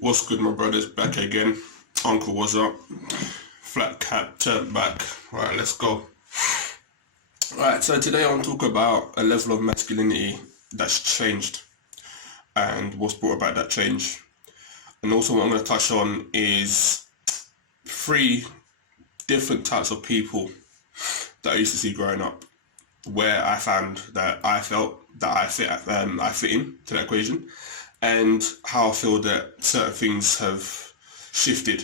What's good, my brothers? Back again. Uncle, what's up? Flat Cat turned back. Right, let's go. Right, so today I want to talk about a level of masculinity that's changed and what's brought about that change. And also what I'm going to touch on is three different types of people that I used to see growing up, where I found that I felt that I fit in to that equation, and how I feel that certain things have shifted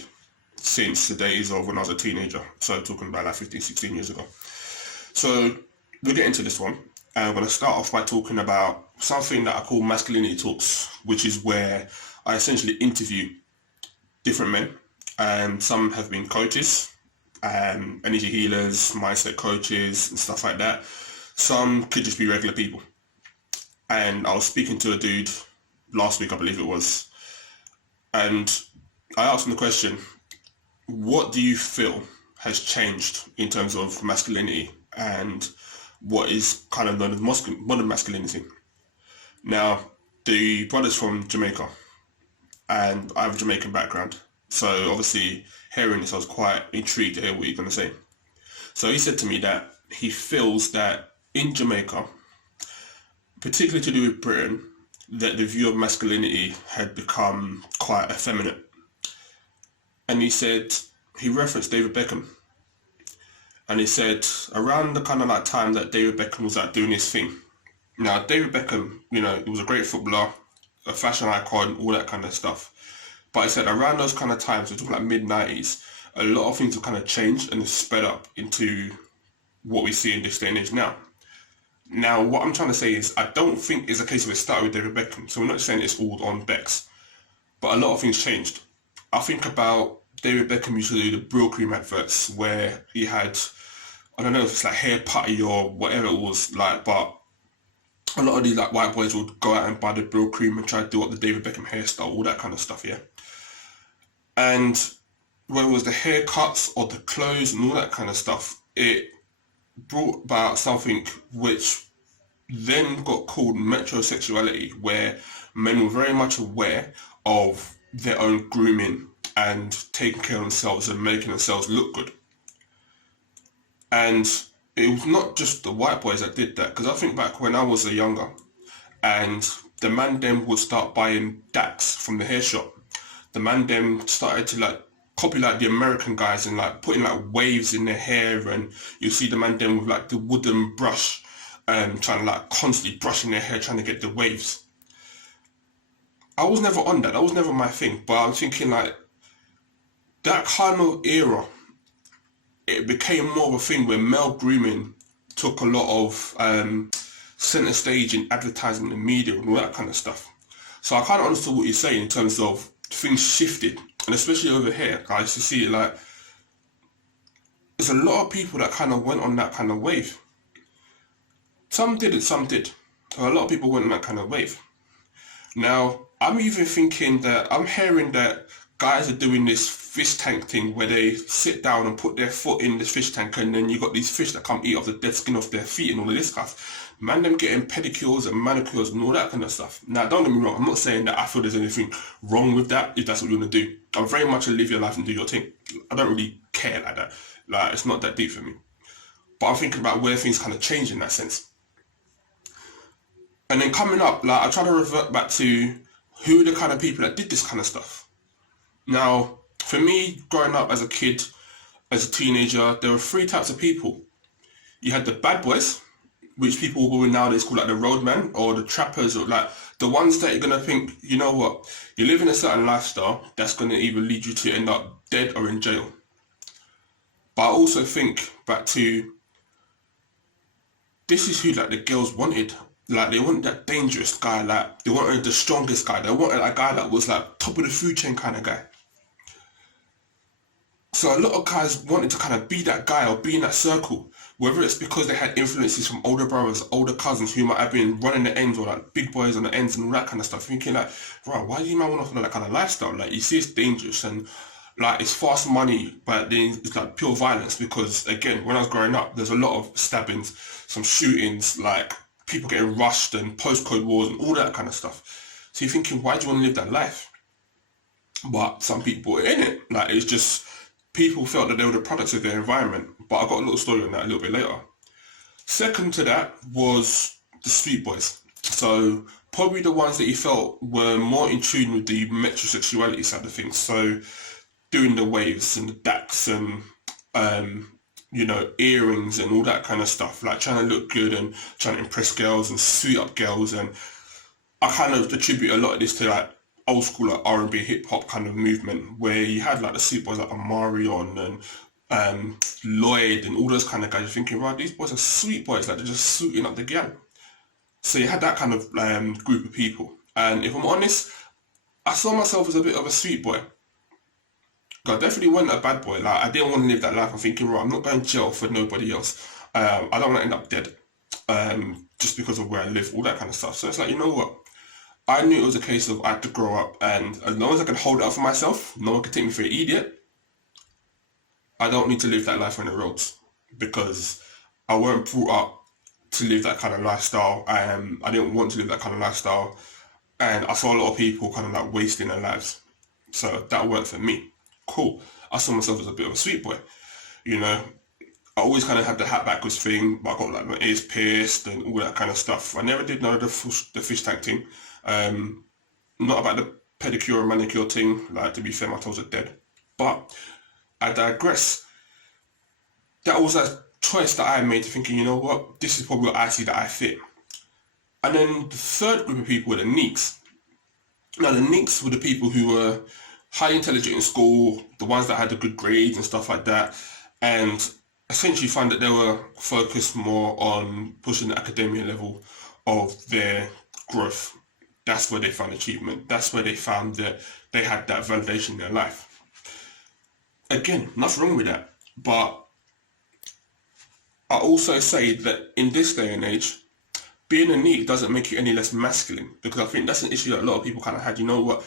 since the days of when I was a teenager. So talking about like 15, 16 years ago. So we'll get into this one. And I'm going to start off by talking about something that I call masculinity talks, which is where I essentially interview different men. And some have been coaches, energy healers, mindset coaches, and stuff like that. Some could just be regular people. And I was speaking to a dude last week, I believe it was, and I asked him the question, what do you feel has changed in terms of masculinity and what is kind of known as modern masculinity? Now, the brother's from Jamaica, and I have a Jamaican background, so obviously hearing this I was quite intrigued to hear what you're going to say. So he said to me that he feels that in Jamaica, particularly to do with Britain, that the view of masculinity had become quite effeminate. And he said, he referenced David Beckham. And he said, around the kind of like time that David Beckham was like doing his thing. Now, David Beckham, you know, he was a great footballer, a fashion icon, all that kind of stuff. But he said around those kind of times, we're talking like mid-90s, a lot of things have kind of changed and sped up into what we see in this day and age now. Now, what I'm trying to say is, I don't think it's a case of it started with David Beckham, so we're not saying it's all on Becks, but a lot of things changed. I think about David Beckham used to do the Brill Cream adverts where he had, I don't know if it's like hair putty or whatever it was, like, but a lot of these like white boys would go out and buy the Brill Cream and try to do up the David Beckham hairstyle, all that kind of stuff, yeah? And whether it was the haircuts or the clothes and all that kind of stuff, it brought about something which then got called metrosexuality, where men were very much aware of their own grooming and taking care of themselves and making themselves look good. And it was not just the white boys that did that, because I think back when I was a younger, and the man then would start buying dats from the hair shop. The man then started to like copy like the American guys and like putting like waves in their hair, and you see the man then with like the wooden brush and trying to like constantly brushing their hair trying to get the waves. I was never on that. That was never my thing. But I'm thinking like that kind of era, it became more of a thing where male grooming took a lot of center stage in advertising and media and all that kind of stuff. So I kind of understood what you're saying in terms of things shifted, and especially over here, I used to see it like there's a lot of people that kind of went on that kind of wave. Some didn't, some did. So a lot of people went on that kind of wave. Now, I'm even thinking that I'm hearing that guys are doing this fish tank thing where they sit down and put their foot in this fish tank, and then you got these fish that come eat off the dead skin off their feet and all of this stuff. Man, them getting pedicures and manicures and all that kind of stuff. Now, don't get me wrong, I'm not saying that I feel there's anything wrong with that if that's what you want to do. I'm very much a live your life and do your thing. I don't really care like that. Like, it's not that deep for me. But I'm thinking about where things kind of change in that sense. And then coming up, like, I try to revert back to who are the kind of people that did this kind of stuff. Now, for me, growing up as a kid, as a teenager, there were three types of people. You had the bad boys, which people will nowadays call like the roadman or the trappers, or like the ones that you're going to think, you know what, you're living a certain lifestyle that's going to either lead you to end up dead or in jail. But I also think back to, this is who like the girls wanted. Like, they wanted that dangerous guy, like they wanted the strongest guy, they wanted a guy that was like top of the food chain kind of guy. So a lot of guys wanted to kind of be that guy or be in that circle, whether it's because they had influences from older brothers, older cousins who might have been running the ends, or like big boys on the ends and all that kind of stuff, thinking like, right, why do you man want to follow that kind of lifestyle? Like, you see it's dangerous and like it's fast money, but then it's like pure violence, because again, when I was growing up, there's a lot of stabbings, some shootings, like people getting rushed and postcode wars and all that kind of stuff. So you're thinking, why do you want to live that life? but some people were in it. Like, it's just, people felt that they were the products of their environment. But I got a little story on that a little bit later. Second to that was the street boys. So probably the ones that he felt were more in tune with the metrosexuality side of things. So doing the waves and the dacks and you know, earrings and all that kind of stuff, like trying to look good and trying to impress girls and sweet up girls. And I kind of attribute a lot of this to like old school like R&B hip hop kind of movement, where you had like the street boys like Amarion and Lloyd and all those kind of guys. You're thinking, right, these boys are sweet boys, like they're just suiting up the gal. So you had that kind of group of people. And if I'm honest, I saw myself as a bit of a sweet boy. I definitely wasn't a bad boy. Like, I didn't want to live that life. I'm thinking, right, I'm not going to jail for nobody else. I don't want to end up dead just because of where I live, all that kind of stuff. So it's like, you know what? I knew it was a case of I had to grow up, and as long as I can hold it up for myself, no one can take me for an idiot. I don't need to live that life on the roads, because I weren't brought up to live that kind of lifestyle. I didn't want to live that kind of lifestyle, and I saw a lot of people kind of like wasting their lives. So that worked for me. Cool. I saw myself as a bit of a sweet boy. You know, I always kind of had the hat backwards thing, but I got like my ears pierced and all that kind of stuff. I never did know the fish tank thing. Not about the pedicure and manicure thing. Like, to be fair, my toes are dead. But I digress. That was a choice that I made, thinking, you know what, this is probably what I see that I fit. And then the third group of people were the Neeks. Now, the Neeks were the people who were highly intelligent in school, the ones that had the good grades and stuff like that, and essentially found that they were focused more on pushing the academia level of their growth. That's where they found achievement. That's where they found that they had that validation in their life. Again, nothing wrong with that. But I also say that in this day and age, being a Neek doesn't make you any less masculine, because I think that's an issue that a lot of people kind of had. You know what?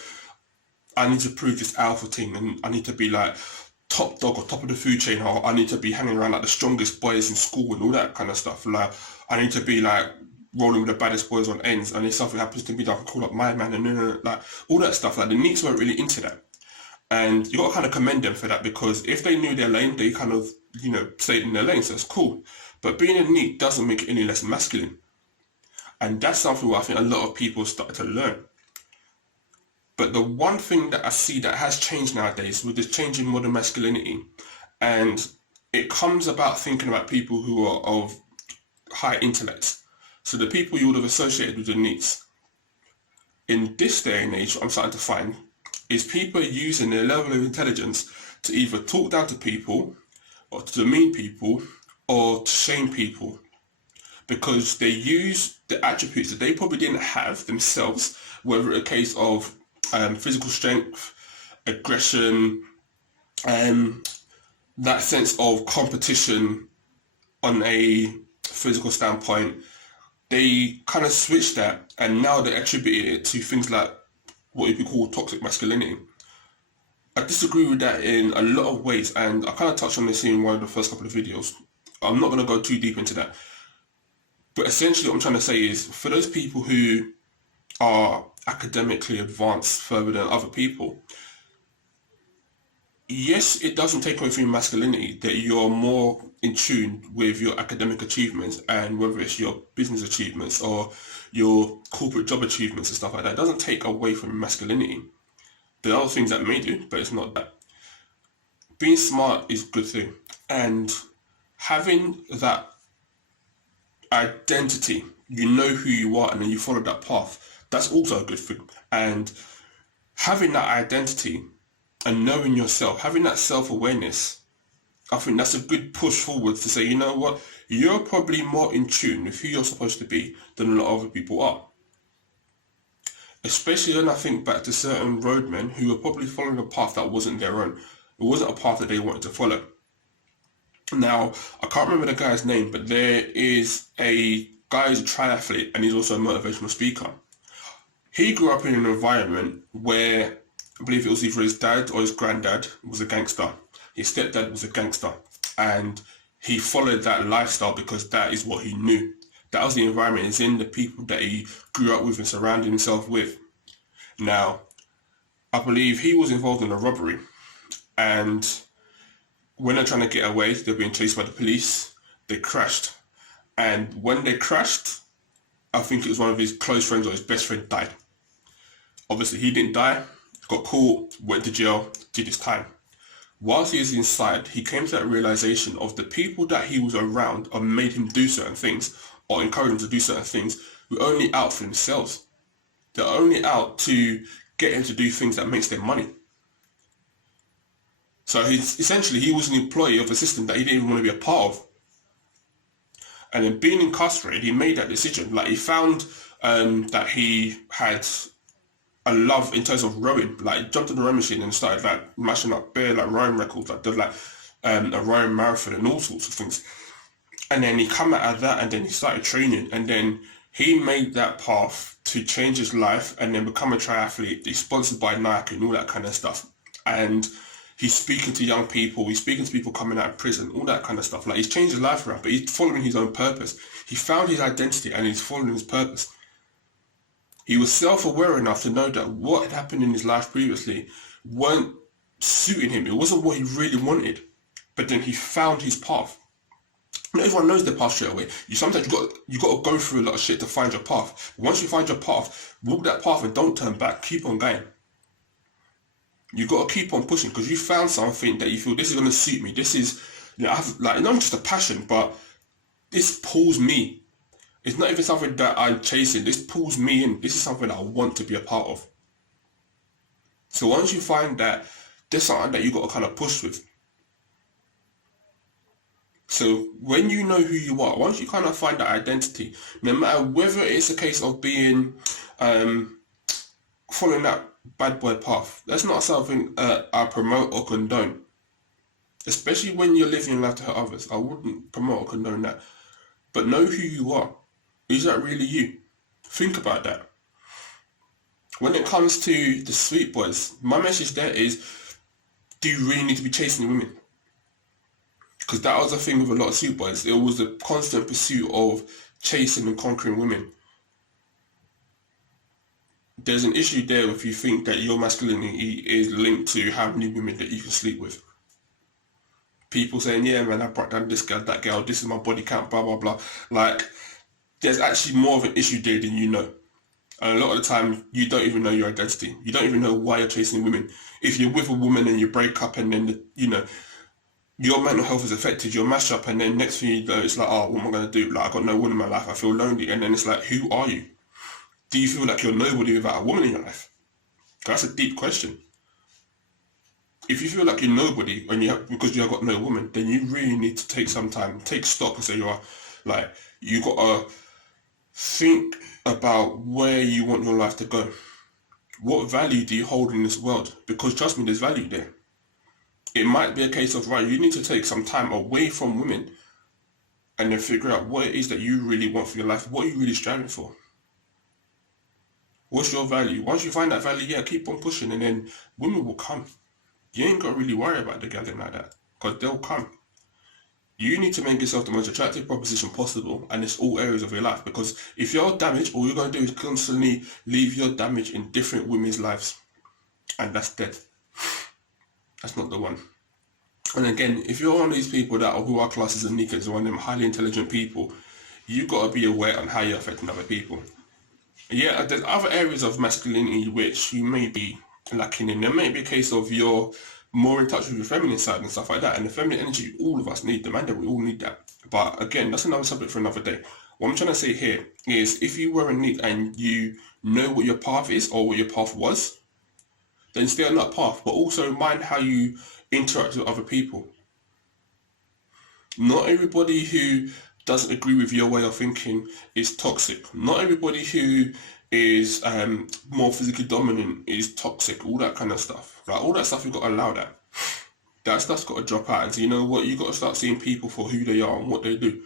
I need to prove this alpha thing, and I need to be like top dog or top of the food chain, or I need to be hanging around like the strongest boys in school and all that kind of stuff. Like, I need to be like rolling with the baddest boys on ends, and if something happens to me, I can call up my man, and like all that stuff. Like, the Neeks weren't really into that, and you got to kind of commend them for that, because if they knew their lane, they kind of, you know, stayed in their lane. So it's cool. But being a Neek doesn't make it any less masculine, and that's something where I think a lot of people started to learn. But the one thing that I see that has changed nowadays with this change in modern masculinity, and it comes about thinking about people who are of high intellect. So the people you would have associated with the Neeks. In this day and age, what I'm starting to find is people using their level of intelligence to either talk down to people, or to demean people, or to shame people, because they use the attributes that they probably didn't have themselves, whether it's a case of physical strength, aggression, that sense of competition on a physical standpoint. They kind of switch that, and now they attribute it to things like what you could call toxic masculinity. I disagree with that in a lot of ways, and I kind of touched on this in one of the first couple of videos. I'm not going to go too deep into that. But essentially what I'm trying to say is, for those people who are academically advanced further than other people, yes, it doesn't take away from your masculinity that you're more in tune with your academic achievements, and whether it's your business achievements or your corporate job achievements and stuff like that. It doesn't take away from your masculinity. There are things that may do, but it's not that. Being smart is a good thing, and having that identity, you know who you are, and then you follow that path, that's also a good thing. And having that identity and knowing yourself, having that self-awareness, I think that's a good push forward to say, you know what, you're probably more in tune with who you're supposed to be than a lot of other people are. Especially when I think back to certain roadmen who were probably following a path that wasn't their own. It wasn't a path that they wanted to follow. Now, I can't remember the guy's name, but there is a guy who's a triathlete, and he's also a motivational speaker. He grew up in an environment where, I believe it was either his dad or his granddad was a gangster. His stepdad was a gangster, and he followed that lifestyle because that is what he knew. That was the environment he's in, the people that he grew up with and surrounded himself with. Now, I believe he was involved in a robbery, and when they're trying to get away, they're being chased by the police. They crashed, and when they crashed, I think it was one of his close friends or his best friend died. Obviously, he didn't die, got caught, went to jail, did his time. Whilst he was inside, he came to that realization of the people that he was around or made him do certain things or encouraged him to do certain things were only out for themselves. They're only out to get him to do things that makes them money. So essentially he was an employee of a system that he didn't even want to be a part of. And then being incarcerated, he made that decision. Like, he found that he had a love in terms of rowing. Like, he jumped on the rowing machine and started like mashing up bare like rowing records, like did like a rowing marathon and all sorts of things. And then he come out of that, and then he started training, and then he made that path to change his life and then become a triathlete. He's sponsored by Nike and all that kind of stuff. And he's speaking to young people, he's speaking to people coming out of prison, all that kind of stuff. Like, he's changed his life around, but he's following his own purpose. He found his identity and he's following his purpose. He was self-aware enough to know that what had happened in his life previously weren't suiting him. It wasn't what he really wanted. But then he found his path. Not everyone knows their path straight away. Sometimes you got to go through a lot of shit to find your path. But once you find your path, walk that path and don't turn back. Keep on going. You got to keep on pushing, because you found something that you feel, this is going to suit me. This is, I have like not just a passion, but this pulls me. It's not even something that I'm chasing. This pulls me in. This is something that I want to be a part of. So once you find that, there's something that you got to kind of push with. So when you know who you are, once you kind of find that identity, no matter whether it's a case of being following that bad boy path, that's not something I promote or condone. Especially when you're living your life to hurt others, I wouldn't promote or condone that. But know who you are. Is that really you? Think about that. When it comes to the sweet boys, my message there is, do you really need to be chasing women? Because that was the thing with a lot of sweet boys. It was a constant pursuit of chasing and conquering women. There's an issue there if you think that your masculinity is linked to how many women that you can sleep with. People saying, yeah man, I brought down this girl, that girl, this is my body count, blah blah blah. Like, there's actually more of an issue there than you know. And a lot of the time, you don't even know your identity. You don't even know why you're chasing women. If you're with a woman and you break up, and then, your mental health is affected, you'll mash up, and then next thing you know, it's like, oh, what am I going to do? Like, I've got no one in my life, I feel lonely. And then it's like, who are you? Do you feel like you're nobody without a woman in your life? That's a deep question. If you feel like you're nobody because you've got no woman, then you really need to take some time, take stock and say you are. Like, you got to think about where you want your life to go. What value do you hold in this world? Because trust me, there's value there. It might be a case of, right, you need to take some time away from women and then figure out what it is that you really want for your life. What are you really striving for? What's your value? Once you find that value, yeah, keep on pushing, and then women will come. You ain't got to really worry about the gallery like that, because they'll come. You need to make yourself the most attractive proposition possible, and it's all areas of your life, because if you're damaged, all you're going to do is constantly leave your damage in different women's lives, and that's dead. That's not the one. And again, if you're one of these people who are classed as a Neeks, one of them highly intelligent people, you've got to be aware on how you're affecting other people. Yeah, there's other areas of masculinity which you may be lacking in. There may be a case of you're more in touch with your feminine side and stuff like that, and the feminine energy, all of us need, the man that we all need that. But again, that's another subject for another day. What I'm trying to say here is, if you were a Neeks and you know what your path is or what your path was, then stay on that path, but also mind how you interact with other people. Not everybody who doesn't agree with your way of thinking is toxic. Not everybody who is more physically dominant is toxic. All that kind of stuff. Like, all that stuff, you've got to allow that. That stuff's got to drop out. And so, you know what? You've got to start seeing people for who they are and what they do.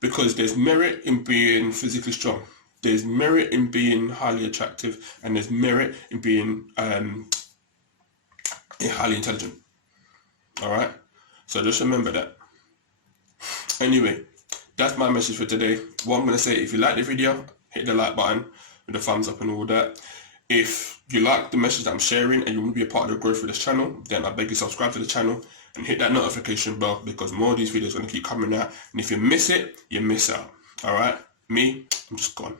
Because there's merit in being physically strong. There's merit in being highly attractive. And there's merit in being highly intelligent. Alright? So just remember that. Anyway, that's my message for today. What I'm going to say, if you like the video, hit the like button with the thumbs up and all that. If you like the message that I'm sharing and you want to be a part of the growth of this channel, then I beg you subscribe to the channel and hit that notification bell, because more of these videos are going to keep coming out. And if you miss it, you miss out. Alright? Me, I'm just gone.